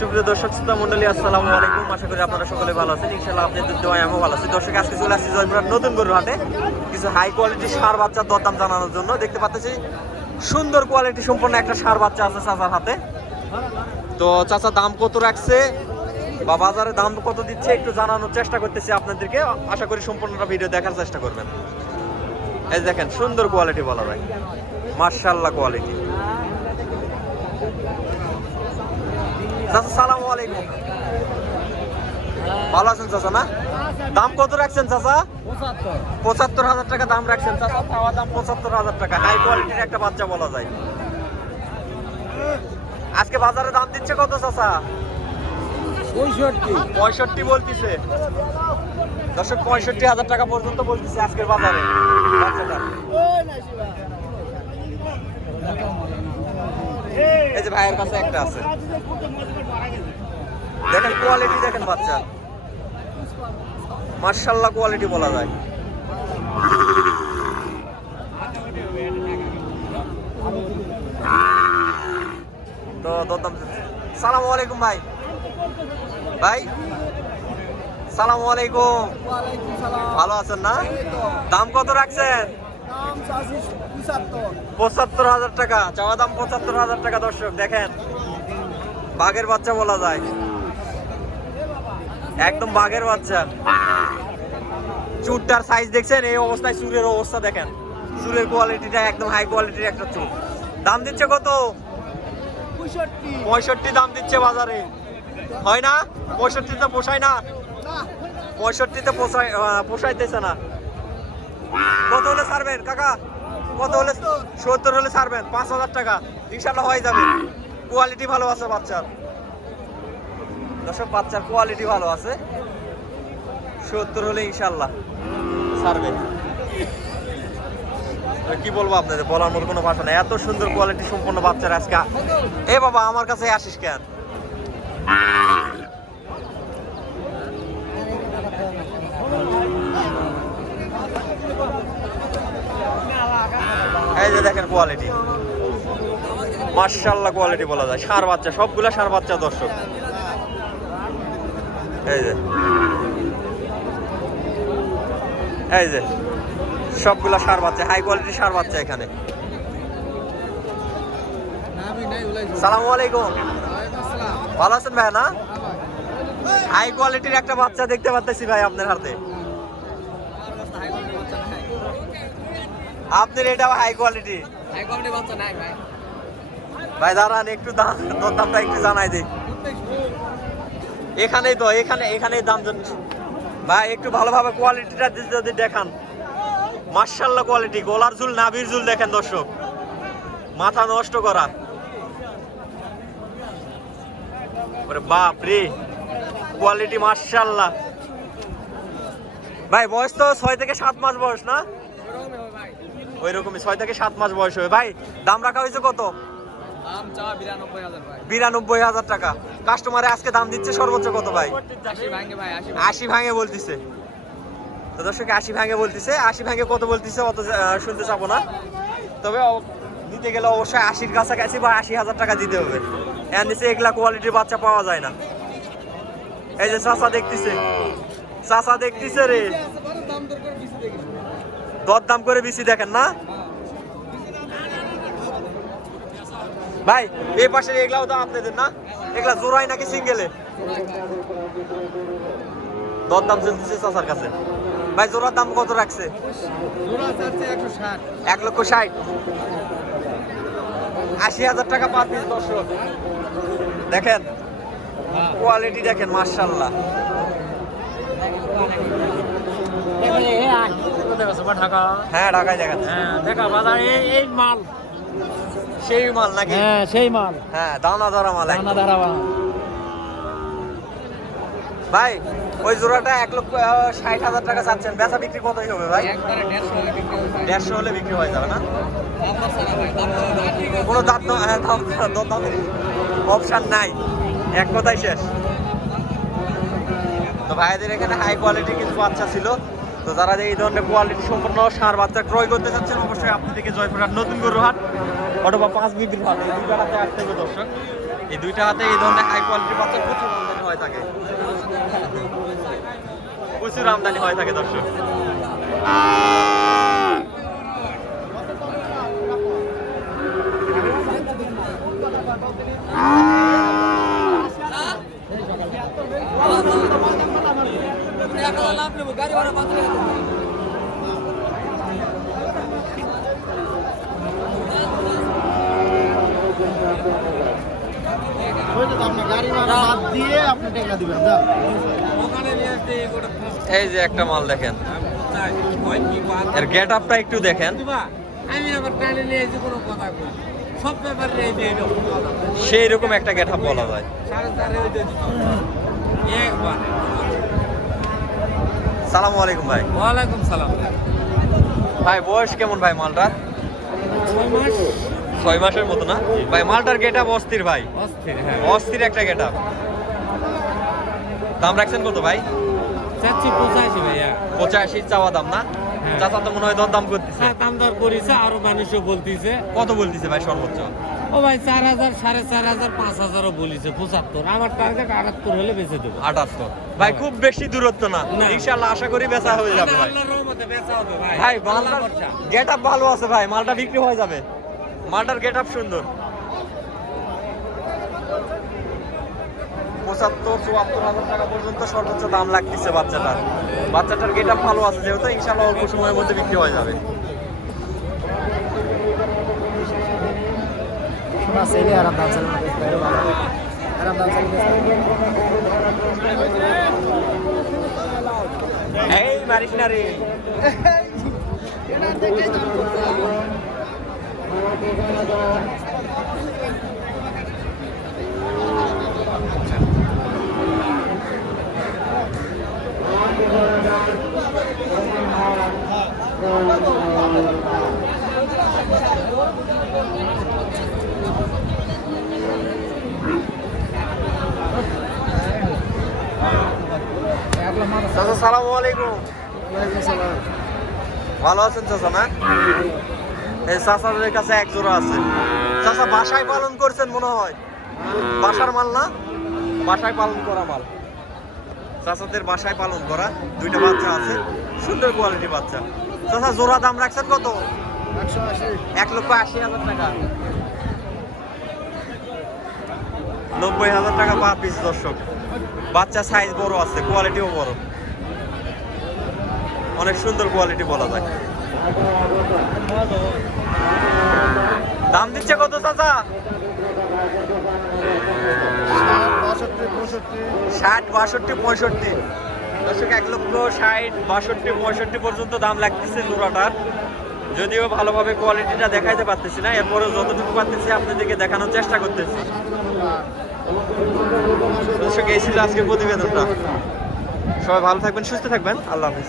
সুপ্রিয় দর্শক, শ্রোতা মন্ডলী আসসালামু আলাইকুম। আশা করি আপনারা সকলে ভালো আছেন। ইনশাআল্লাহ আপনাদের দোয়ায় আমিও ভালো আছি। দর্শক, আজকে চলে আসছি জয়পুরহাট নতুন গরুর হাটে। কিছু হাই কোয়ালিটির সার বাচ্চার দরদাম জানানোর জন্য। দেখতে পাচ্ছি সুন্দর কোয়ালিটি সম্পন্ন একটা সার বাচ্চা আছে চাচার হাতে। তো চাচা দাম কত রাখছে? বা বাজারে দাম কত দিচ্ছে? একটু জানানোর চেষ্টা করতেছি আপনাদেরকে। আশা করি সম্পূর্ণটা ভিডিও দেখার চেষ্টা করবেন। এই দেখেন, সুন্দর কোয়ালিটি বলা যায়। মার্শাল্লাহ কোয়ালিটি চাচা সালাম আলাইকুম। ভালো আছেন চাচা না? দাম কত রাখছেন চাচা? পঁচাত্তর হাজার টাকা দাম রাখছেন চাচা খাওয়া দাম পঁচাত্তর হাজার টাকা। হাই কোয়ালিটির একটা বাচ্চা বলা যায়। আজকে বাজারে দাম দিচ্ছে কত চাচা? পঁয়ষট্টি। পঁয়ষট্টি বলতিছে। দর্শক পঁয়ষট্টি হাজার টাকা পর্যন্ত বলতেছে আজকের বাজারে। বাচ্চাটা। এই যে ভাইয়ের কাছে একটা আছে। দেখেন কোয়ালিটি দেখেন বাচ্চা। মার্শাল্লাহ কোয়ালিটি বলা যায়। তো দরদাম সালাম আলাইকুম ভাই। ভাই সালাম আলাইকুম। ভালো আছেন না? দাম কত রাখছেন? পঁচাত্তর হাজার টাকা চাওয়া দাম পঁচাত্তর হাজার টাকা দর্শক দেখেন। বাঘের বাচ্চা বলা যায়। একদম বাঘের বাচ্চা। চুরটার সাইজ দেখছেন? এই অবস্থায় চুরের অবস্থা দেখেন। চুরের কোয়ালিটিটা একদম হাই কোয়ালিটির একটা চুর। দাম দিচ্ছে কত? পঁয়ষট্টি। দাম দিচ্ছে বাজারে। হয় না? পঁয়ষট্টিতে পোষায় না? পঁয়ষট্টিতে পোষায় পোষাইতেছে না। কত হলে ছাড়বেন? কাকা? কত হলে সত্তর হলে ছাড়বেন? পাঁচ হাজার টাকা। ইনশাল্লাহ হয়ে যাবে। কোয়ালিটি ভালো আছে বাচ্চার। দর্শক, বাচ্চার কোয়ালিটি ভালো আছে। সত্তর হলে ইনশাল্লাহ ছাড়বেন। তো কি বলব আপনাদের? বলার মতো কোনো ভাষা নেই। এত সুন্দর কোয়ালিটি সম্পন্ন বাচ্চারা আজকে এ বাবা, আমার কাছে আসিস কেন? যে দেখেন কোয়ালিটি মার্শাল্লাহ কোয়ালিটি বলা যায়। সার বাচ্চা, সবগুলা সার বাচ্চা দর্শক। এই যে। এই যে। সবগুলা সার বাচ্চা হাই কোয়ালিটি সার বাচ্চা এখানে। সালাম আলাইকুম। ভালো আছেন ভাই না? হাই কোয়ালিটির একটা বাচ্চা দেখতে পাচ্ছি ভাই আপনার হাতে। আপনার এটাও হাই কোয়ালিটি ভাই। ভাই দাঁড়ান একটু দাম দামটা একটু জানাই দিই। এখানেই তো এখানে এখানেই দাম জন- ভাই একটু ভালোভাবে কোয়ালিটিটা যদি দেখান। মার্শাল্লাহ কোয়ালিটি গোলার ঝুল নাভির ঝুল দেখেন দর্শক। মাথা নষ্ট করা। বাপ রে কোয়ালিটি মার্শাল্লাহ ভাই বয়স তো ছয় থেকে সাত মাস বয়স না? ওই রকমই ছয় থেকে সাত মাস বয়স হবে। ভাই দাম রাখা হয়েছে কত? বিরানব্বই হাজার টাকা। কাস্টমারে আজকে দাম দিচ্ছে সর্বোচ্চ কত ভাই? আশি ভাঙে বলতিছে। তো দর্শক আশি ভাঙে বলতিছে। আশি ভাঙে কত বলতিছে অত শুনতে চাবো না। তবে দিতে গেলে অবশ্যই আশির কাছাকাছি বা আশি হাজার টাকা দিতে হবে। এর নিচে এগুলা কোয়ালিটির বাচ্চা পাওয়া যায় না। এই যে চাচা দেখতেছে। চাচা দেখতেছে রে দাম দর করে বেশি দেখি দর দাম করে বেশি দেখেন না? ভাই, এই পাশের এগুলাও দাম আপনাদের না? এগুলা জোড়াই নাকি সিঙ্গেলে দর দাম চলতেছে চাচার কাছে। ভাই, জোড়ার দাম কত রাখছে? এক লক্ষ ষাট। আশি হাজার টাকা পার পিস, দর্শক। দেখেন কোয়ালিটি দেখেন মার্শাল্লাহ ঢাকা হ্যাঁ ঢাকায় হ্যাঁ দেখা বাজার এই এই মাল। সেই মাল নাকি? হ্যাঁ সেই মাল। হ্যাঁ দানা ধরা মাল। দাঁড়াবা ভাই ওই জোড়াটা এক লক্ষ ষাট হাজার টাকা চাচ্ছেন। বেচা বিক্রি কতই হবে ভাই? দেড়শো হলে বিক্রি হয়ে যাবে না? কোনো দাঁত দাম দাম অপশান নাই। এক কথাই শেষ। তো ভাইদের এখানে হাই কোয়ালিটি কিছু বাচ্চা ছিল। তো যারা এই ধরনের কোয়ালিটি সম্পন্ন সার বাচ্চা ক্রয় করতে চাচ্ছেন, অবশ্যই আপনাদেরকে জয়পুরহাট নতুন গরু হাট অথবা পাঁচ বিক্রির হাট, এই দুটো হাতে আসতে হবে দর্শক। এই দুইটা হাতে এই ধরনের হাই কোয়ালিটির বাচ্চা প্রচুর আমদানি হয়ে থাকে। প্রচুর আমদানি হয়ে থাকে দর্শক। এই যে একটা মাল দেখেন। এর গেট আপটা একটু দেখেন। আমি আবার নিয়ে কোনো কথা সব ব্যাপারে সেই রকম একটা গেট আপ বলা যায় সালাম আলাইকুম ভাই। ওয়ালাইকুম সালাম। ভাই বয়স কেমন ভাই মালটার ছয় মাসের মতো না? ভাই মালটার গেট আপ অস্থির ভাই। অস্থির হ্যাঁ। অস্থির একটা গেট আপ দাম রাখছেন কত ভাই? চাচ্ছি পঁচাশি ভাইয়া। পঁচাশি চাওয়া দাম না? হ্যাঁ। চাচা তো মনে হয় দর দাম করতেছে। হ্যাঁ দাম দর করেছে আরও মানুষও বলতিছে। কত বলতেছে ভাই সর্বোচ্চ? ও ভাই চার হাজার সাড়ে চার হাজার পাঁচ হাজারও বলিছে পঁচাত্তর। আমার টার্গেট আটাত্তর হলে বেঁচে দেবো। আটাত্তর। ভাই খুব বেশি দূরত্ব না। ইনশাল্লাহ আশা করি বেচা হয়ে যাবে ভাই। ভরসা। গেট আপ ভালো আছে ভাই। মালটা বিক্রি হয়ে যাবে। মালটার গেট আপ সুন্দর। পঁচাত্তর চুয়াত্তর হাজার টাকা পর্যন্ত সর্বোচ্চ দাম লাগতেছে বাচ্চাটার। বাচ্চাটার গেট আপ ভালো আছে যেহেতু ইনশাল্লাহ অল্প সময়ের মধ্যে বিক্রি হয়ে যাবে। बस यही आराम दाम चलना आराम दाम चलना এই মারিস না রে চাচা, সালামু আলাইকুম। ভালো আছেন চাচা, না? এই চাচাদের কাছে এক জোড়া আছে। চাচা, বাসায় পালন করছেন মনে হয়? বাসার মাল না? বাসায় পালন করা মাল। চাচাদের বাসায় পালন করা দুইটা বাচ্চা আছে। সুন্দর কোয়ালিটি বাচ্চা। চাচা, জোড়া দাম রাখছেন কত? এক লক্ষ আশি হাজার টাকা। নব্বই হাজার টাকা পার পিস, দর্শক। বাচ্চা সাইজ বড় আছে কোয়ালিটিও বড়। অনেক সুন্দর কোয়ালিটি বলা যায়। দাম দিচ্ছে কত চাচা? ষাট, বাষট্টি, পঁয়ষট্টি। দর্শক, এক লক্ষ ষাট, বাষট্টি, পঁয়ষট্টি পর্যন্ত দাম লাগতেছে জোড়াটার। যদিও ভালোভাবে কোয়ালিটিটা দেখাইতে পারতেছি না, এরপরেও যতটুকু পারতেছি আপনাদেরকে দেখানোর চেষ্টা করতেছি। দর্শক, এই ছিল আজকের প্রতিবেদনটা। সবাই ভালো থাকবেন, সুস্থ থাকবেন। আল্লাহ হাফিজ।